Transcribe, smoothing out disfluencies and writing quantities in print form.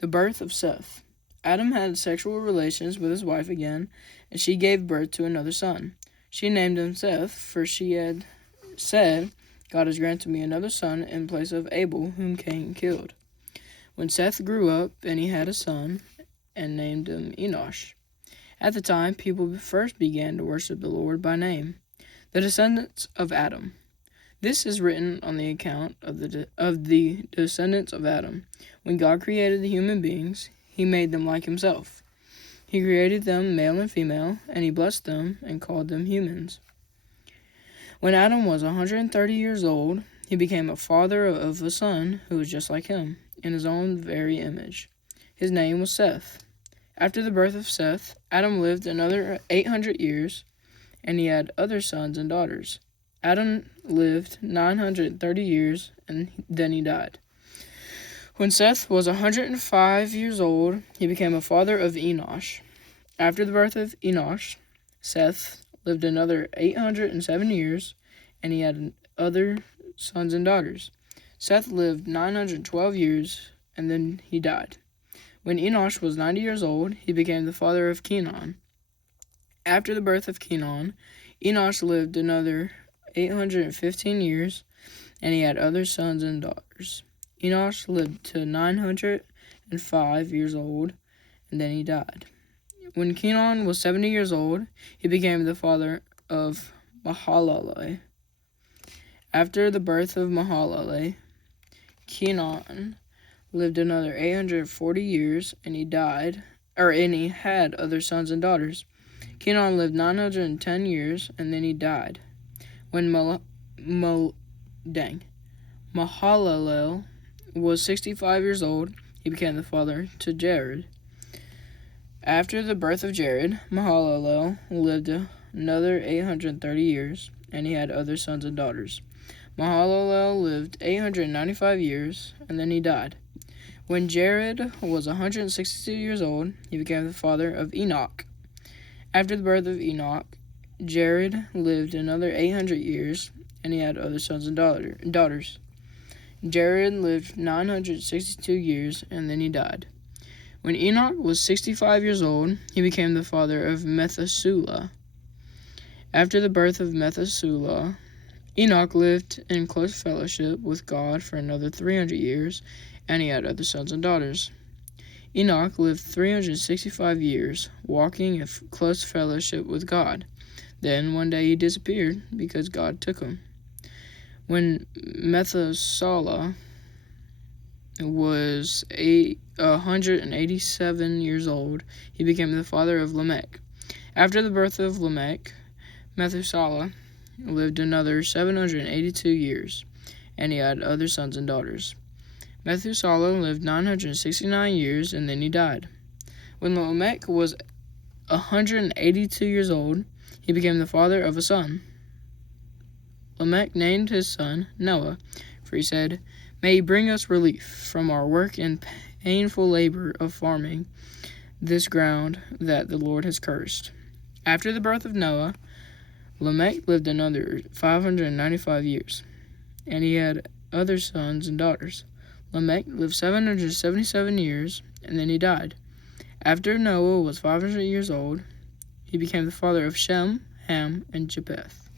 The birth of Seth. Adam had sexual relations with his wife again, and she gave birth to another son. She named him Seth, for she had said, God has granted me another son in place of Abel, whom Cain killed. When Seth grew up, and he had a son, and named him Enosh. At the time, people first began to worship the Lord by name. The descendants of Adam. This is written on the account of the descendants of Adam. When God created the human beings, he made them like himself. He created them male and female, and he blessed them and called them humans. When Adam was 130 years old, he became a father of a son who was just like him, in his own very image. His name was Seth. After the birth of Seth, Adam lived another 800 years, and he had other sons and daughters. Adam lived 930 years, and then he died. When Seth was 105 years old, he became a father of Enosh. After the birth of Enosh, Seth lived another 807 years, and he had other sons and daughters. Seth lived 912 years, and then he died. When Enosh was 90 years old, he became the father of Kenan. After the birth of Kenan, Enosh lived another 815 years, and he had other sons and daughters. Enosh lived to 905 years old, and then he died. When Kenan was 70 years old, he became the father of Mahalalel. After the birth of Mahalalel, Kenan lived another 840 years, and he died, and he had other sons and daughters. Kenan lived 910 years, and then he died. When Mahalalel was 65 years old, he became the father to Jared. After the birth of Jared, Mahalalel lived another 830 years, and he had other sons and daughters. Mahalalel lived 895 years, and then he died. When Jared was 162 years old, he became the father of Enoch. After the birth of Enoch, Jared lived another 800 years, and he had other sons and daughters. Jared lived 962 years, and then he died. When Enoch was 65 years old, he became the father of Methuselah. After the birth of Methuselah, Enoch lived in close fellowship with God for another 300 years, and he had other sons and daughters. Enoch lived 365 years, walking in close fellowship with God. Then one day he disappeared because God took him. When Methuselah was 187 years old, he became the father of Lamech. After the birth of Lamech, Methuselah lived another 782 years, and he had other sons and daughters. Methuselah lived 969 years, and then he died. When Lamech was 182 years old, he became the father of a son. Lamech named his son Noah, for he said, May he bring us relief from our work and painful labor of farming this ground that the Lord has cursed. After the birth of Noah, Lamech lived another 595 years, and he had other sons and daughters. Lamech lived 777 years, and then he died. After Noah was 500 years old, he became the father of Shem, Ham, and Japheth.